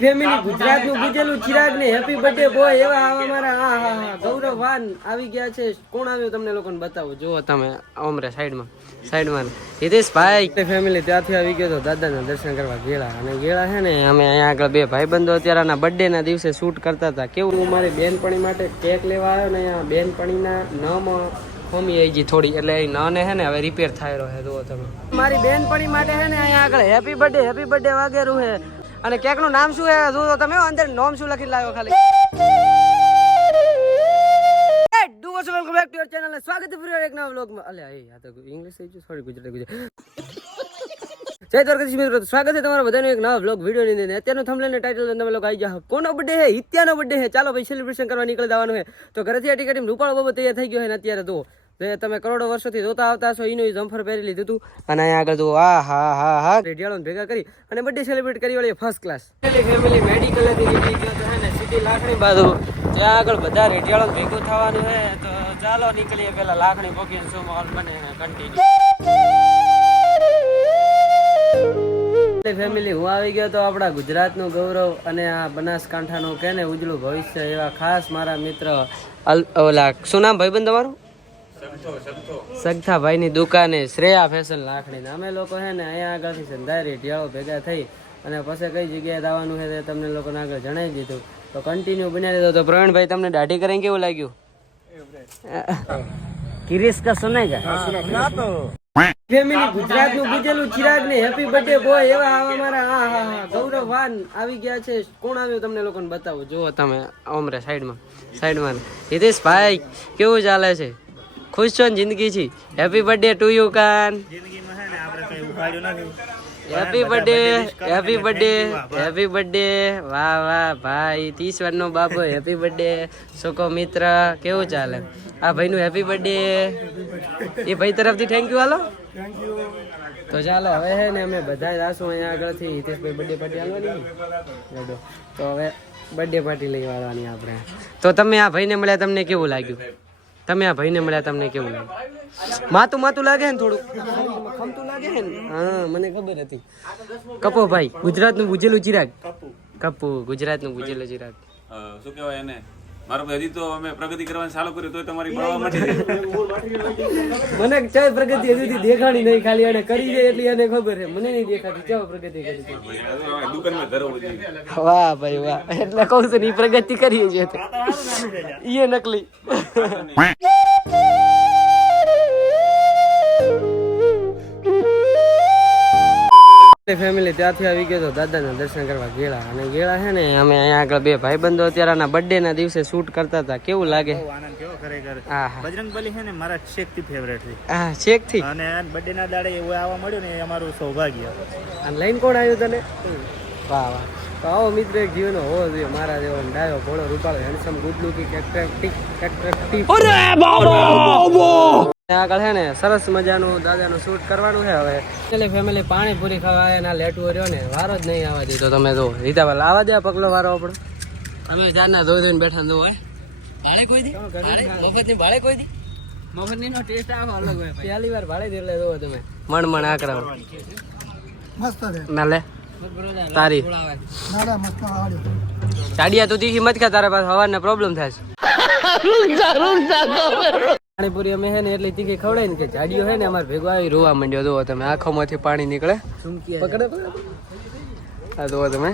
Family ગુજરાતનું ગુજેલું ચિરાગ ને happy birthday boy એવા અમારા ગૌરવવાન આવી ગયા છે. કોણ આવ્યો તમને લોકોને બતાવો. જુઓ તમે ઓમરે સાઈડમાં હિતેશભાઈ ફેમિલી ત્યાંથી આવી ગયો તો દાદાના દર્શન કરવા ગેળા. અને ગેળા છે ને અમે અહીંયા આગળ બે ભાઈબંધો અત્યારે બર્થડે ના દિવસે શૂટ કરતા હતા. કેવું હું મારી બેનપણી માટે કેક લેવા આવ્યો ને અહીંયા બેનપણીના નમાં ખોમી આવી ગઈ થોડી, એટલે એ નને છે ને હવે રિપેર થાય રહ્યો. જુઓ તમે મારી બેનપણી માટે છે ને અહીંયા આગળ હેપી બર્થડે વાગેરું છે. અને કેક નું નામ શું છે જો તમે અંદર નામ શું લખી લાવ્યો ખાલી. Welcome back to your channel. સ્વાગત છે ફરી એક નવા વ્લોગમાં. અલે આ તો ઇંગ્લિશ થઈ ગયું, સોરી ગુજરાતી. જય દ્વારકાધીશ મિત્રો, સ્વાગત છે તમારા બધાનો એક નવા વ્લોગ વિડીયો ની અંદર. અત્યારનું થંબનેલ ને ટાઇટલ તમે લોકો આવી જાવ. કોનો બર્થડે છે? હિત્યાનો બર્થડે છે. ચાલો ભાઈ સેલિબ્રેશન કરવા નીકળી જવાનું છે. તો ઘરેથી ટિકિટ રૂપાળો બાબત તૈયાર થઈ ગયો છે ને અત્યારે. તો તમે કરોડો વર્ષોથી જોતા આવતા છો એનું જમ્ફર પહેરી લીધું હતું. અને અહીંયા આગળ તો હા રેડિયાળો ભેગા કરી અને બર્થડે સેલિબ્રેટ કરી વળી ફર્સ્ટ ક્લાસ. ફેમિલી મેડિકલ હતી સિટી લાખણી બાજુ ત્યાં આગળ બધા રેડિયાળો ભેગું થવાનું છે. તો ચાલો નીકળીએ પેલા લાખણી પોકીને શું માહોલ બને કન્ટિન્યુ. ફેમિલી હું આવી ગયો તો આપણા ગુજરાતનું ગૌરવ અને આ બનાસકાંઠાનું કે ને ઉજળું ભવિષ્ય એવા ખાસ મારા મિત્ર ઓલા શું નામ ભાઈબંધ તમારું? સગથાભાઈ ની દુકાને શ્રેયા ફેશન લાખણી. અમે લોકો છે ને અહીંયા આગળથી સંધાય રેઢિયાળો ભેગા થઈ અને પછી કઈ જગ્યાએ આવવાનું છે તે તમને લોકોને આગળ જણાવી દીધું. તો કન્ટિન્યુ બન્યા દીધો. તો પ્રવીણભાઈ તમને દાઢી કરીને કેવું લાગ્યું? કિરીશ કા સુનેગા ફેમિલી ગુજરાતનું ગુજેલું ચિરાગ ને હેપી બર્થડે બોય એવા અમારા ગૌરવવાન આવી ગયા છે. કોણ આવ્યો તમને લોકોને બતાવો. જુઓ તમે ઓમરે સાઈડમાં હિતેશભાઈ કેવું ચાલે છે? ખુશ છો ને જિંદગી થી? હેપી બર્થડે ટુ યુ કાન. Happy birthday. વાહ ભાઈ 30 વર્ષનો બાબો. હેપી બર્થડે સોકો મિત્ર. કેવું ચાલે? આ ભાઈ નું હેપી બર્થડે. એ ભાઈ તરફથી થેન્ક યુ હાલો. તો ચાલો હવે છે ને અમે બધા જાશું અહીંયા આગળથી. હિતેશભાઈ બર્થડે પાર્ટી આવવાની. તો હવે બર્થડે પાર્ટી લઈ આવવાની આપણે. તો તમે આ ભાઈને મળ્યા, તમને કેવું લાગ્યું? માતું લાગે ને થોડું ખમતું લાગે ને. હા મને ખબર હતી. કપો ભાઈ ગુજરાતનું ગુજેલું ચિરાગ. ગુજરાતનું ગુજેલું ચિરાગ શું કહેવાય એને? મારો ભાઈ હજી તો અમે પ્રગતિ કરવાની ચાલુ કર્યું તો તમારી મળવા માટે મને ચાય પ્રગતિ હજી દેખાણી નહીં, ખાલી એને કરી છે એટલી એને ખબર છે. મને નહીં દેખાતી ચાય પ્રગતિ કરી છે દુકાનમાં ધરવું છે. વાહ ભાઈ વાહ. એટલે કહું છું ને પ્રગતિ કરીએ છીએ એ નકલી. ફેમિલી ત્યાંથી આવી ગયો તો દાદાના દર્શન કરવા ગેળા. અને ગેળા છે ને અમે અહીંયા આગળ બે ભાઈબંધો અત્યારે બર્થડે ના દિવસે શૂટ કરતા હતા. કેવું લાગે? આનંદ કેવો ખરેખર. બજરંગબલી છે ને મારા શેખ થી ફેવરેટ છે. હા શેખ થી. અને બર્થડે ના દાડે એવું આવવા મળ્યું ને એ અમારું સૌભાગ્ય. અને લઈને કોણ આવ્યું તને? વાહ. તો આવો મિત્ર એક જીવનો હોવો જોઈએ મારા જેવો ડાયો ભોળો રૂપાળો હેન્ડસમ ગુડ લુકિંગ એટ્રેક્ટિવ. આગળ છે ને સરસ મજાનું દાદાનું શૂટ કરવાનું છે. હવે એટલે ફેમિલી પાણીપુરી ખાવા એના લેટવો રહ્યો ને વારો જ નહીં આવવા દીધો. તમે જો રીતાભાઈ આવા દે પગલો વારો આપણો. તમે ચારના ધોઈને બેઠા દો હોય ભાડે કોઈ દી મફતની ભાડે કોઈ દી મફતની નો ટેસ્ટ આખો અલગ હોય. પહેલી વાર ભાડે એટલે જોવો તમે મણ આકરા મસ્ત ના લે તારી ચાડિયા તું તીખી મત ખા. તારા પાસે હવારના પ્રોબ્લેમ થાય છે. પાણીપુરી અમે હે ને એટલી તીખી ખવડાય ને કે જાડીઓ હે ને અમારે ભેગો આવી રોવા માંડ્યો. જુઓ તમે આંખોમાંથી પાણી નીકળે. પકડે હા જુઓ તમે.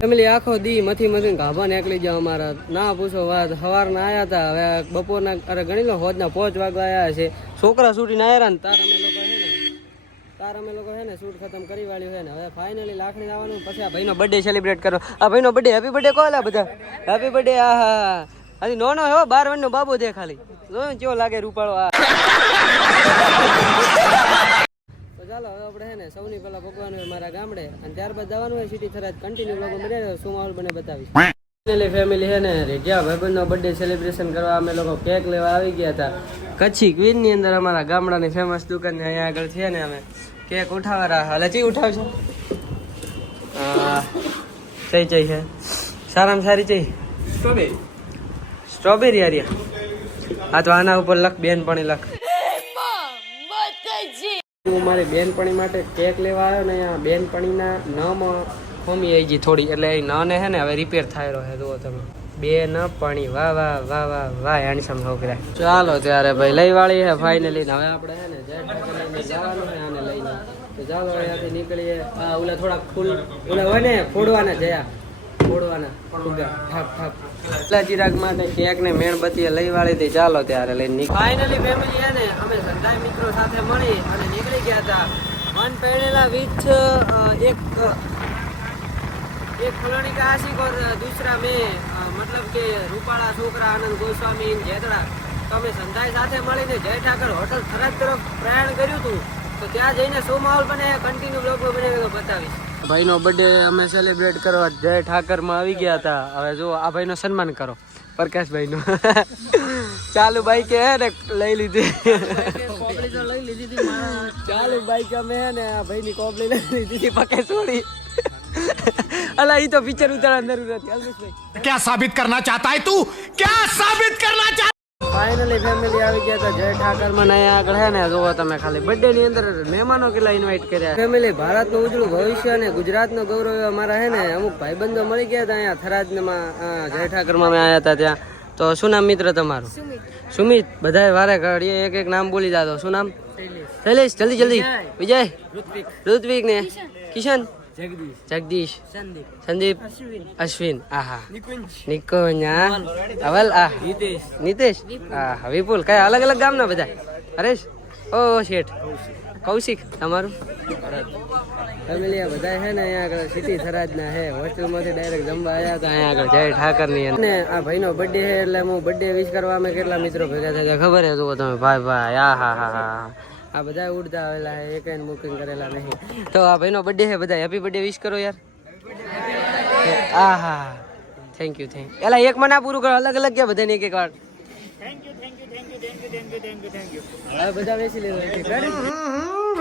ફેમિલી આખો દી મથી ગાભા નીકળી જાવ અમારા. ના પૂછો વાત. સવારના આવ્યા હતા, હવે બપોરના અરે ગણી લો હોજના 5 વાગવા આવ્યા છે. છોકરા છૂટીને આવ્યા ને તાર અમે લોકો છે ને શૂટ ખતમ કરી વાળ્યું છે ને હવે ફાઇનલી લાખણી આવવાનું. પછી આ ભાઈનો બર્થડે સેલિબ્રેટ કરો. આ ભાઈનો બર્થડે હેપી બર્થડે કોલા બધા હેપી બર્થડે. હા હજી નો હો 12 વર્ષનો બાબો દે ખાલી. જો કેવો લાગે રૂપાળો. આ તો ચાલો હવે આપણે છે ને સૌની પહેલા ભગવાન હોય મારા ગામડે અને ત્યારબાદ જવાનું હોય સિટી થરાદ. કન્ટિન્યુ લોકો બને શું માહોલ બને બતાવીશ. ફેમિલી છે ને રેડિયા ભાઈબંધનો બર્થડે સેલિબ્રેશન કરવા અમે લોકો કેક લેવા આવી ગયા હતા કચ્છી ક્વીન ની અંદર. અમારા ગામડાની ફેમસ દુકાન અહીંયા આગળ છે ને અમે કેક ઉઠાવવા રહ્યા. હાલે ચી ઉઠાવશો? ચઈ છે સારામાં સારી ચઈ સ્ટ્રોબેરી આર્યા. હા તો આના ઉપર લખ બેન પણ લખ. હું મારી બેનપણી માટે કેક લેવા આવ્યો ને અહીંયા બેનપણીના નમાં ખોમી આવી ગઈ થોડી એટલે એ નને હે ને હવે રિપેર થાય રહ્યો છે જુઓ તમે બેનપણી વાહ વાહ વાહ વાહ વાહ હેન્ડસમ છોકરા ચાલો ત્યારે ભાઈ લઈ વાળી હે ફાઇનલી હવે આપણે હે ને જય ઠાકર લઈને જવાનું છે આને લઈને તો ચાલો અહીંયાથી નીકળીએ હા ઓલા થોડા ફૂલ ઓલા હોય ને ફોડવાના જયા ફોડવાના ફુગ્ગા ઠાપ ઠાપ એટલા ચિરાગ માટે કેક ને મેણબત્તી લઈ વાળી હતી ચાલો ત્યારે લઈને ફાઇનલી ફેમિલી હે ને અમે સંધાય મિત્રો સાથે મળી અને નીકળી ગયા હતા મન પહેરેલા વિથ एक फलानी का आशिक और दूसरा में मतलब के रूपाला छोकरा आनंद गोस्वामी જેતડા તો અમે સંધાય સાથે મળીને જય ઠાકર હોટલ થરાદ તરફ પ્રયાણ કર્યું હતું તો ત્યાં જઈને શો માહોલ બને કન્ટિન્યુ બ્લોગમાં બનાવીને બતાવીશ ભાઈનો બર્થડે અમે સેલિબ્રેટ કરવા જય ઠાકરમાં આવી ગયા હતા હવે જો આ ભાઈનો સન્માન કરો પ્રકાશભાઈનો ચાલુ બાઈક હે ને લઈ લીધી ચાલુ બાઈક અમે હે ને આ ભાઈની કોપલી લઈ લીધી પકે છોડી અલા ઈ તો પિક્ચર ઉતાર અંદર क्या साबित करना चाहता है तू क्या साबित करना चाहता ફાઇનલી ફેમિલી આવી ગયા હતા જય ઠાકર માં અહીંયા આગળ હે ને જોવો તમે ખાલી બર્થડે ની અંદર મહેમાનો કેટલા ઇન્વાઇટ કર્યા ફેમિલી ભારતનું ઉજળું ભવિષ્ય અને ગુજરાતનું ગૌરવ અમારા હે ને અમુક ભાઈબંધો મળી ગયા હતા અહીંયા થરાદમાં જય ઠાકર માં અમે આવ્યા હતા ત્યાં તો શું નામ મિત્ર તમારું સુમિત બધાય વારે ઘડીએ એક એક નામ બોલી જાતો શું નામ શૈલેષ જલ્દી જલ્દી વિજય ઋત્વિક ને કિશન જગદીશ સંદીપ અશ્વિન આહા નિકુંજ અવલ નિતેશ આહા વિપુલ કયા અલગ અલગ ગામના બધા હરેશ ઓ શેઠ કૌશિક તમારું ફેમિલી આ બધા છે ને અહીંયા આગળ સિટી થરાદના હે હોસ્ટેલમાંથી ડાયરેક્ટ જમવા આવ્યા હતા અહીંયા આગળ જય ઠાકરની અને આ ભાઈનો બર્થડે છે એટલે હું બર્થડે વિશ કરવા અમે કેટલા મિત્રો ભેગા થયા ખબર હે જુઓ તમે ભાઈ ભાઈ આહા હા હા આ બધા ઉડતા આવેલા હે એક બુકિંગ કરેલા નહીં તો આ ભાઈનો બર્થડે છે બધા હેપી બર્થડે વિશ કરો યાર આહા થેન્ક યુ એલા એક મને પૂરું કરો અલગ અલગ ગયા બધાને એક એક વાર હવે બધા બેસી લેવા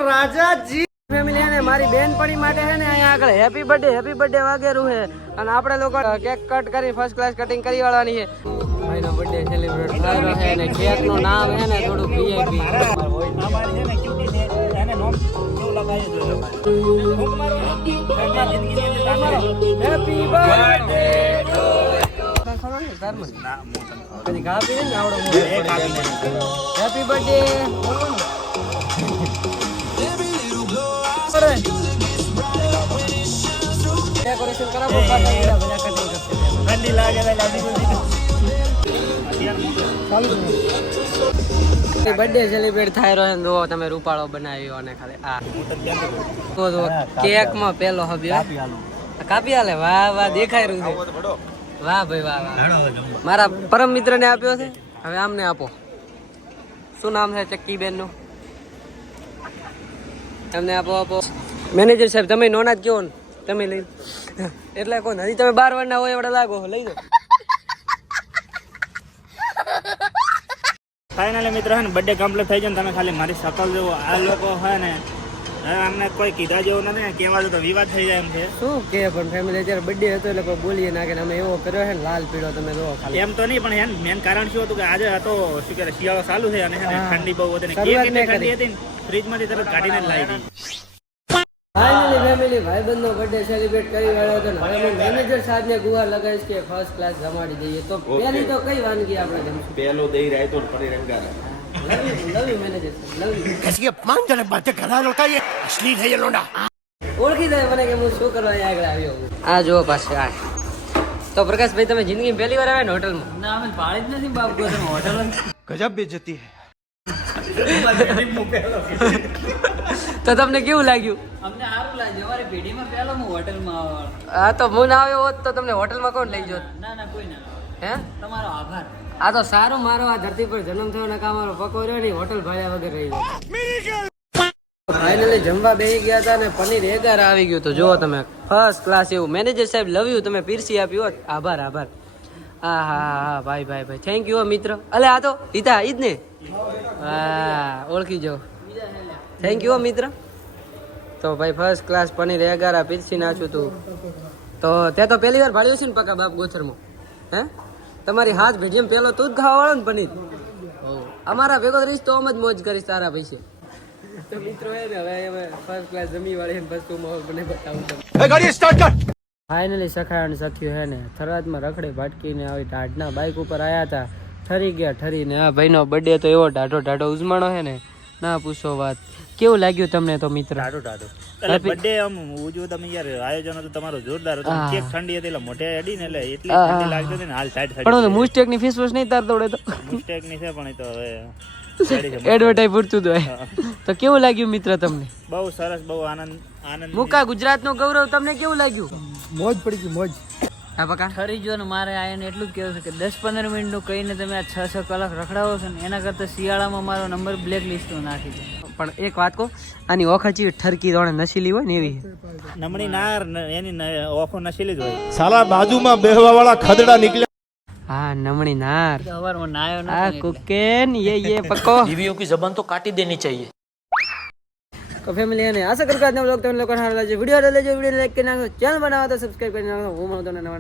રાજાજી ફેમિલી ને મારી બેનપણી માટે છે ને અહીંયા આગળ હેપી બર્થડે વાગેરું છે અને આપણે લોકો કેક કટ કરી ફર્સ્ટ ક્લાસ કટિંગ કરી વાળવાની છે ભાઈનો બર્થડે સેલિબ્રેટ થયો છે અને કેક નું નામ છે ને થોડું VIP happy birthday happy birthday decoration કરાવો ઠંડી લાગે બર્થડે સેલિબ્રેટ થાય રહ્યો જો તમે રૂપાળો બનાવ્યો અને ખાલી આ કેક માં પેલો હબ્યો કાપી આલે વાહ વાહ દેખાય રહ્યું છે વાહ ભાઈ વાહ મારા પરમ મિત્ર ને આપ્યો છે હવે આમને આપો શું નામ છે ચક્કી બેન નું એમને આપો મેનેજર સાહેબ તમે નોના જ કેવો ને તમે લઈ એટલે કોણ હજી તમે 12 વર્ષના હોય એવડા લાગો લઈ દો ફાઇનલી મિત્રો હે ને બર્થડે કમ્પ્લીટ થઈ જાય ને તમે ખાલી મારી શકલ જોવો આ લોકો હે ને અમને કોઈ કીધા જેવું નથી ને કહેવા તો વિવાદ થઈ જાય એમ છે શું કે પણ ફેમિલી અત્યારે બર્થડે હતો એટલે કોઈ બોલીએ નાખે અમે એવો કર્યો છે ને લાલ પીળો તમે જોવો ખાલી એમ તો નહીં પણ મેન કારણ શું હતું કે આજે હતો શું કે શિયાળો ચાલુ છે અને ઠંડી બહુ હતી ને કેક એટલી ઠંડી હતી ને ફ્રીજમાંથી તરત કાઢીને જ લાવી દીધી ફાઇનલી ફેમિલી ભાઈબંધનો બર્થડે સેલિબ્રેટ કરી વાળો હતો ને હવે હું મેનેજર સાહેબને ગુહાર લગાવીશ કે ફર્સ્ટ ક્લાસ જમાડી દઈએ તો પહેલી તો કઈ વાનગી આપણે જમશું પહેલો દહીં રાયતો ને પનીર અંગારા love you manager love you कैसी अपमानजनक बातें कर रहा लौटा ये अश्लील है ये लोंडा ઓળખી જાય મને કે હું શું કરવા અહીંયા આગળ આવ્યો આ જો પાસે આ તો પ્રકાશભાઈ તમે જિંદગી પહેલી વાર આવ્યા ને હોટલમાં ના અમે પાડી જ નથી બાપ ગોતમ હોટલ गजब बेइज्जती है તો તમને કેવું લાગ્યું અમને સારું લાગ્યું અમારી પેઢીમાં પહેલો હું હોટલમાં આવવાનો. હા તો હું ના આવ્યો હોત તો તમને હોટલમાં કોણ લઈ જોત ના ના કોઈ ના હે તમારો આભાર આ તો સારું મારો આ ધરતી પર જન્મ થયો ને કા મારો પકો રહ્યો નહીં હોટલ ભાડ્યા વગર રહી ગયો ફાઇનલી જમવા બેસી ગયા હતા ને પનીર એગાર આવી ગયું તો જુઓ તમે ફર્સ્ટ ક્લાસ એવું મેનેજર સાહેબ લવ યુ તમે પીરસી આપ્યું હોત આભાર આભાર હા હા હા ભાઈ ભાઈ ભાઈ થેન્ક યુ મિત્ર અલે આ તો ઈતા ઈ જ ને હા ઓળખી જાઓ થેન્ક યુ મિત્ર તો ભાઈ ફર્સ્ટ ક્લાસ પનીર એગારા પીરસી નાખ્યું તું તો ત્યાં તો પહેલી વાર ભાડ્યું છે ને પકા બાપ ગોથરમાં હે તમારી હાથ ભેજીમ પેલો તું જ ખાવા વાળો ને પનીર અમારા ભેગો રહીશ તો આમ જ મોજ કરીશ તારા પૈસે તો મિત્રો એ ને હવે ફર્સ્ટ ક્લાસ જમી વાળી વસ્તુ માહોલ બને બતાવું તમને गाड़ी स्टार्ट कर ફાઇનલી સખાણ સખ્યું હે ને થરાદમાં રખડે ભાટકીને આવી ટાઢના બાઇક ઉપર આયા હતા ઠરી ગયા ઠરીને આ ભાઈનો બર્થડે તો એવો ઢાઢો ઉજમાણો હે ને ના પૂછો વાત કેવું લાગ્યું તમને તો મિત્ર ટાટો એટલે બર્થડે આમ ઉજવો તમે યાર આયોજન હતું તમારું જોરદાર હતું કેક ઠંડી હતી એટલે મોઢે અડી ને એટલે એટલી ઠંડી લાગતી હતી ને હાલ ટાઈટ પણ મુસ્ટેક ની ફેસ વોશ નહીં તાર તોડે તો મિસ્ટેક ની છે પણ એ તો હવે એડવર્ટાઈઝ પૂરતું તો કેવું લાગ્યું મિત્ર તમને બહુ સરસ બહુ આનંદ મુકા ગુજરાતનો ગૌરવ તમને કેવું લાગ્યું મોજ પડી ગઈ મોજ હા બકા ખરી જો ને મારે આને એટલું જ કહેવું છે કે 10-15 મિનિટનું કહીને તમે આ 6-6 કલાક રખડાવો છો ને એના કરતાં શિયાળામાં મારો નંબર બ્લેક લિસ્ટમાં નાખી દો. પણ એક વાત કહું આની ઓખા ઠરકી દોડે નશીલી હોય ને એવી નમણી નાર એની ઓખો નશીલી જ હોય साला बाजू में बेहवा वाला खदड़ा निकले હા નમણી નાર સવારમાં નાયો આ નથી એટલે. કુકેન ये પક્કો बीवियों की जबान तो काट ही देनी चाहिए તો ફેમિલી અને આશા કરું કે આજનો વ્લોગ તમને લોકોને સારો લાગે વિડીયો લાગે વિડીયો લાઈક કરી નાખો ચેનલ બનાવો તો સબસ્ક્રાઇબ કરી નાખો હું મળું તમને નવા